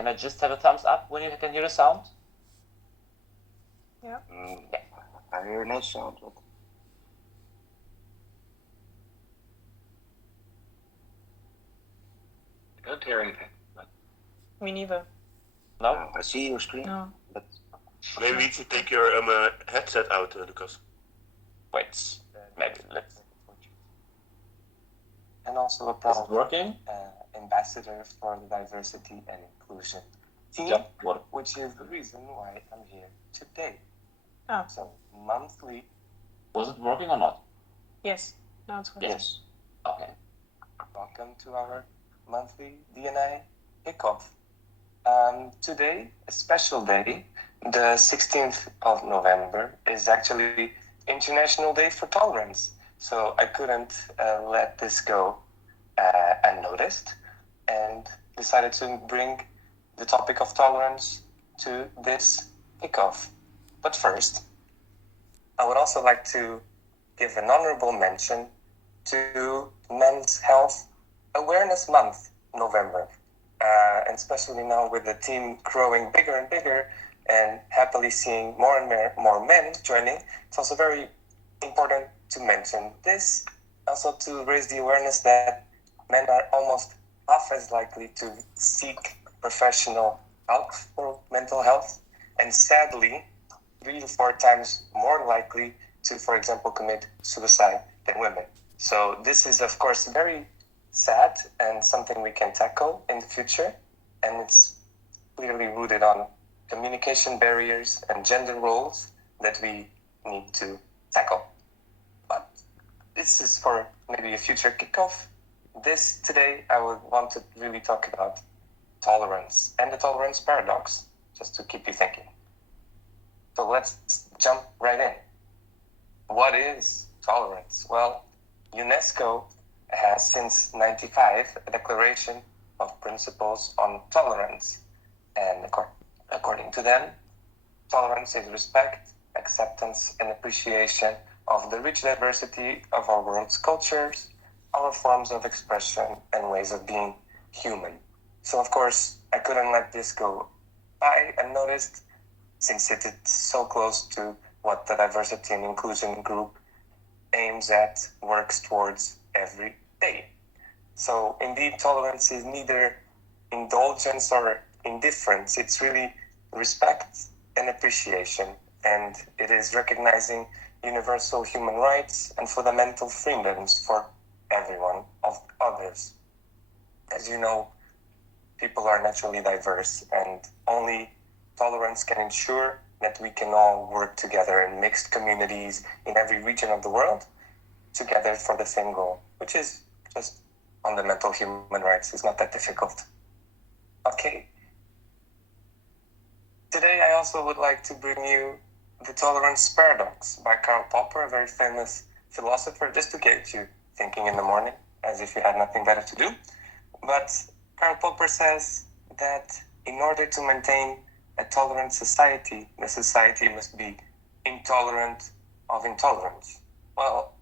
can I just have a thumbs up when you can hear the sound? Yeah. Yeah. I hear no sound. I don't hear anything. Me neither. No? I see your screen. No. But Maybe you need to take your headset out, Lucas. Wait, maybe let's. And also a Is it proud working? ambassador for the diversity and inclusion team, Yeah. What? which is the reason why I'm here today. Oh. So monthly. Was it working or not? Yes. No, it's working. Yes. Okay. Welcome to our monthly D&I kickoff. Today, a special day, the 16th of November, is actually International Day for Tolerance. So I couldn't let this go unnoticed and decided to bring the topic of tolerance to this kickoff. But first, I would also like to give an honorable mention to Men's Health Awareness Month, November. And especially now with the team growing bigger and bigger and happily seeing more and more men joining, it's also very important to mention this, also to raise the awareness that men are almost half as likely to seek professional help for mental health, and sadly, 3 to 4 times more likely to, for example, commit suicide than women. So this is, of course, very sad and something we can tackle in the future, and it's clearly rooted on communication barriers and gender roles that we need to tackle. But this is for maybe a future kickoff. Today I would want to really talk about tolerance and the tolerance paradox, just to keep you thinking. So let's jump right in. What is tolerance? Well, UNESCO has since 1995 a declaration of principles on tolerance, and according to them, tolerance is respect, acceptance, and appreciation of the rich diversity of our world's cultures, our forms of expression, and ways of being human. So, of course, I couldn't let this go by unnoticed, since it is so close to what the diversity and inclusion group aims at, works towards every day. So indeed, tolerance is neither indulgence or indifference. It's really respect and appreciation, and it is recognizing universal human rights and fundamental freedoms for everyone of others. As you know, people are naturally diverse, and only tolerance can ensure that we can all work together in mixed communities in every region of the world, together for the same goal, which is just fundamental human rights. It's not that difficult. Okay. Today I also would like to bring you The Tolerance Paradox by Karl Popper, a very famous philosopher, just to get you thinking in the morning, as if you had nothing better to do. But Karl Popper says that in order to maintain a tolerant society, the society must be intolerant of intolerance. Well,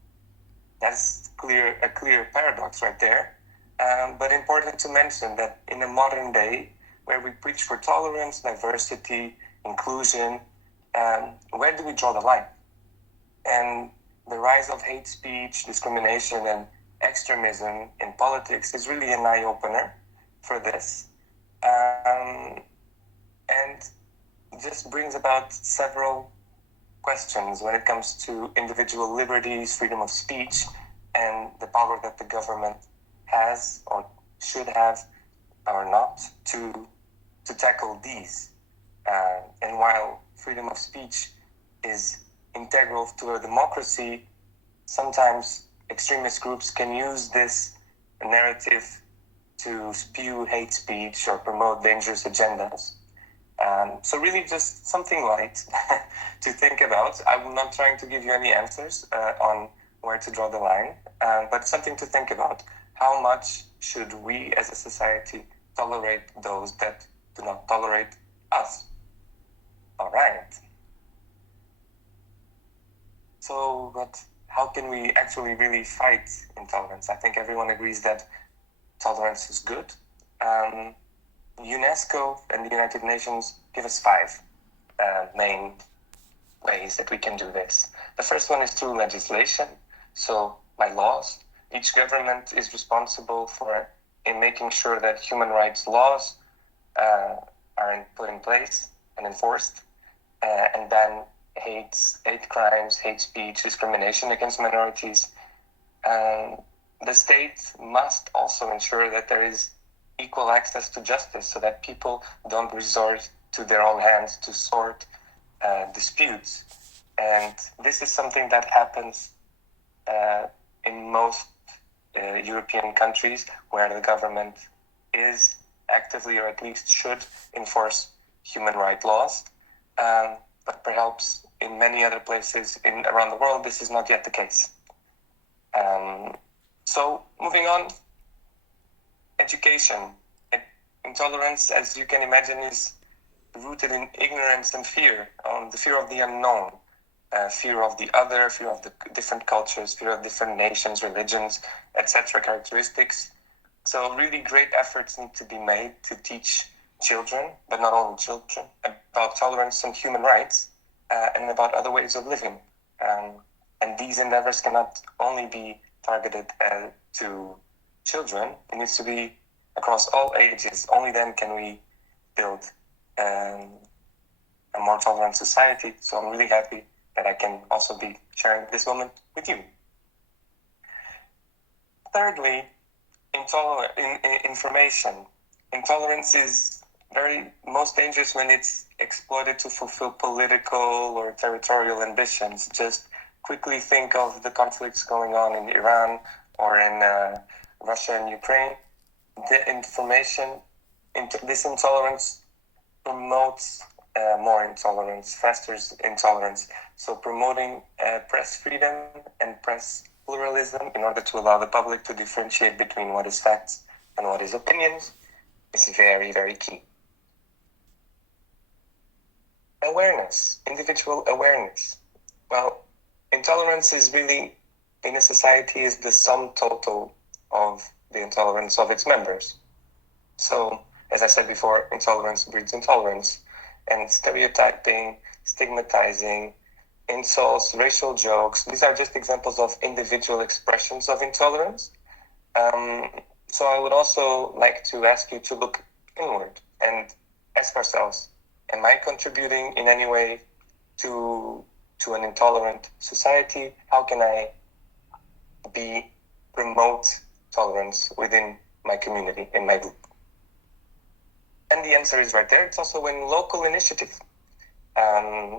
that's a clear paradox right there. But important to mention that in a modern day, where we preach for tolerance, diversity, inclusion, where do we draw the line? And the rise of hate speech, discrimination, and extremism in politics is really an eye-opener for this. And just brings about several questions when it comes to individual liberties, freedom of speech, and the power that the government has or should have or not to tackle these. And while freedom of speech is integral to a democracy, sometimes extremist groups can use this narrative to spew hate speech or promote dangerous agendas. So really just something light to think about. I'm not trying to give you any answers on where to draw the line, but something to think about. How much should we as a society tolerate those that do not tolerate us? All right. So, but how can we actually really fight intolerance? I think everyone agrees that tolerance is good. UNESCO and the United Nations give us 5 main ways that we can do this. The first one is through legislation, so by laws. Each government is responsible for in making sure that human rights laws are put in place and enforced, and ban hate crimes, hate speech, discrimination against minorities. The state must also ensure that there is equal access to justice so that people don't resort to their own hands to sort disputes. And this is something that happens in most European countries where the government is actively, or at least should, enforce human rights laws. But perhaps in many other places around the world, this is not yet the case. So moving on, education. Intolerance, as you can imagine, is rooted in ignorance and fear, the fear of the unknown, fear of the other, fear of the different cultures, fear of different nations, religions, etc. characteristics. So really great efforts need to be made to teach children, but not only children, about tolerance and human rights, and about other ways of living. And these endeavors cannot only be targeted to children. It needs to be across all ages. Only then can we build a more tolerant society. So I'm really happy that I can also be sharing this moment with you. Thirdly, information. Intolerance is most dangerous when it's exploited to fulfill political or territorial ambitions. Just quickly think of the conflicts going on in Iran or in Russia and Ukraine. This intolerance promotes more intolerance, fosters intolerance. So promoting press freedom and press pluralism in order to allow the public to differentiate between what is facts and what is opinions is very, very key. Awareness, individual awareness. Well, intolerance is really, in a society, is the sum total of the intolerance of its members. So, as I said before, intolerance breeds intolerance. And stereotyping, stigmatizing, insults, racial jokes, these are just examples of individual expressions of intolerance. So I would also like to ask you to look inward and ask ourselves, am I contributing in any way to an intolerant society? How can I promote tolerance within my community, in my group? And the answer is right there. It's also in local initiative.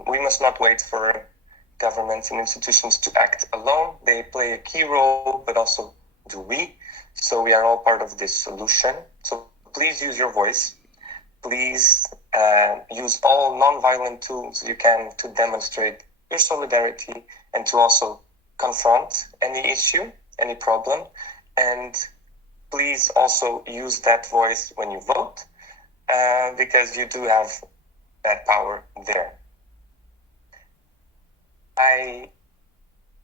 We must not wait for governments and institutions to act alone. They play a key role, but also do we. So we are all part of this solution. So please use your voice. Please use all non-violent tools you can to demonstrate your solidarity and to also confront any issue, any problem. And please also use that voice when you vote, because you do have that power there. I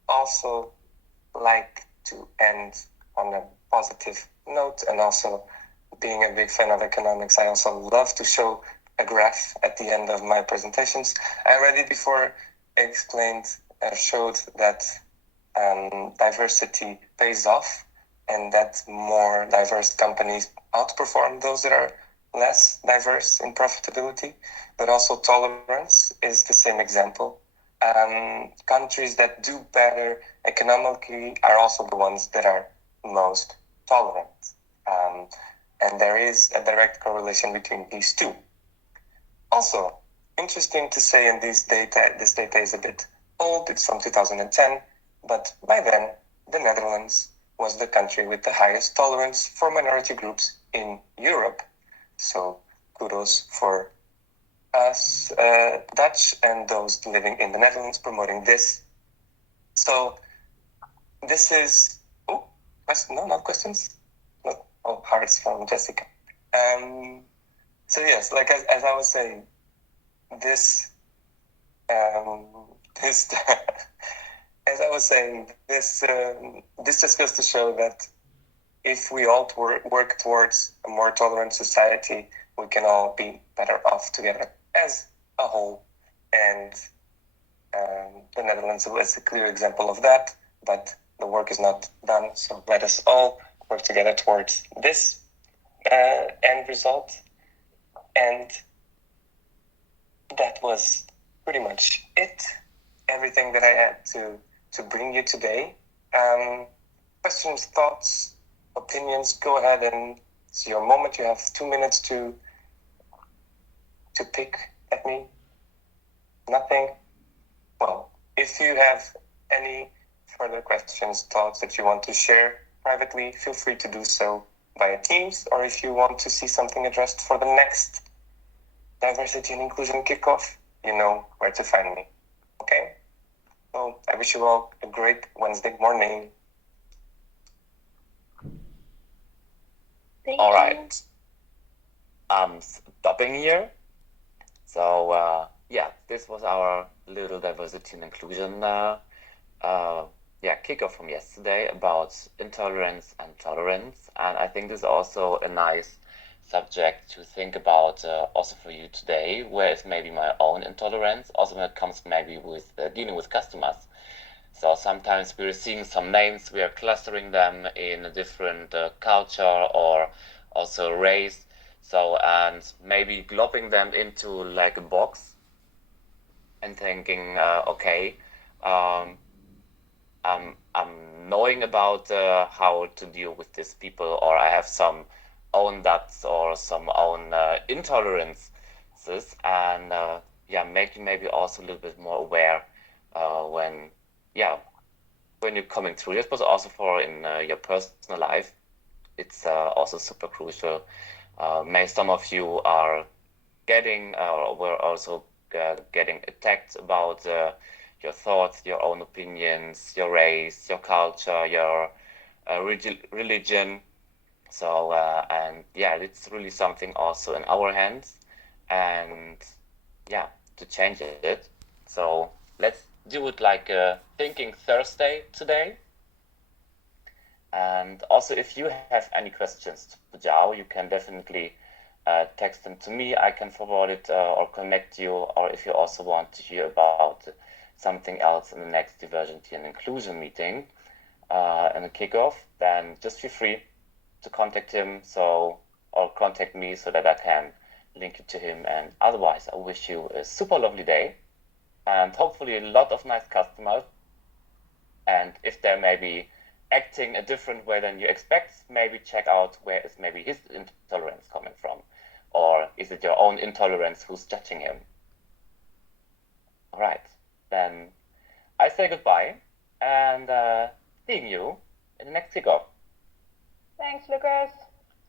also like to end on a positive note, and also being a big fan of economics, I also love to show a graph at the end of my presentations. I already before showed that diversity pays off, and that more diverse companies outperform those that are less diverse in profitability, but also tolerance is the same example. Countries that do better economically are also the ones that are most tolerant. And there is a direct correlation between these two. Also, interesting to say, and this data is a bit old, it's from 2010, but by then, the Netherlands was the country with the highest tolerance for minority groups in Europe. So kudos for us, Dutch, and those living in the Netherlands promoting this. So this is, no, not questions? No, hearts from Jessica. So yes, like as I was saying, this as I was saying, this just goes to show that if we all work towards a more tolerant society, we can all be better off together as a whole. And the Netherlands is a clear example of that, but the work is not done. So let us all work together towards this end result. And that was pretty much it. Everything that I had to bring you today. Questions, thoughts, opinions, go ahead, and it's your moment. You have 2 minutes to pick at me. Nothing? Well, if you have any further questions, thoughts that you want to share privately, feel free to do so via Teams, or if you want to see something addressed for the next Diversity and Inclusion Kickoff, you know where to find me. Okay? Well, I wish you all a great Wednesday morning. Thank All you. right. I'm stopping here. So yeah, this was our little diversity and inclusion kickoff from yesterday about intolerance and tolerance. And I think this is also a nice subject to think about also for you today, where is maybe my own intolerance, also when it comes maybe with dealing with customers. So sometimes we're seeing some names, we are clustering them in a different culture or also race. So, and maybe globbing them into like a box and thinking, okay, I'm knowing about how to deal with these people, or I have some own doubts or some own intolerances, and make you maybe also a little bit more aware when you're coming through this, but also for in your personal life, it's also super crucial. Maybe some of you are getting or were also getting attacked about your thoughts, your own opinions, your race, your culture, your religion. So it's really something also in our hands, and to change it. So let's do it like a Thinking Thursday today. And also, if you have any questions to Zhao, you can definitely text them to me. I can forward it or connect you. Or if you also want to hear about something else in the next diversity and inclusion meeting and the kickoff, then just feel free to contact him or contact me so that I can link you to him. And otherwise, I wish you a super lovely day and hopefully a lot of nice customers. And if they're maybe acting a different way than you expect, maybe check out where is maybe his intolerance coming from, or is it your own intolerance who's judging him? All right, then I say goodbye and seeing you in the next kickoff. Thanks, Lucas.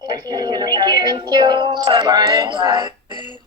Thank you. Thank you. Bye-bye. Bye.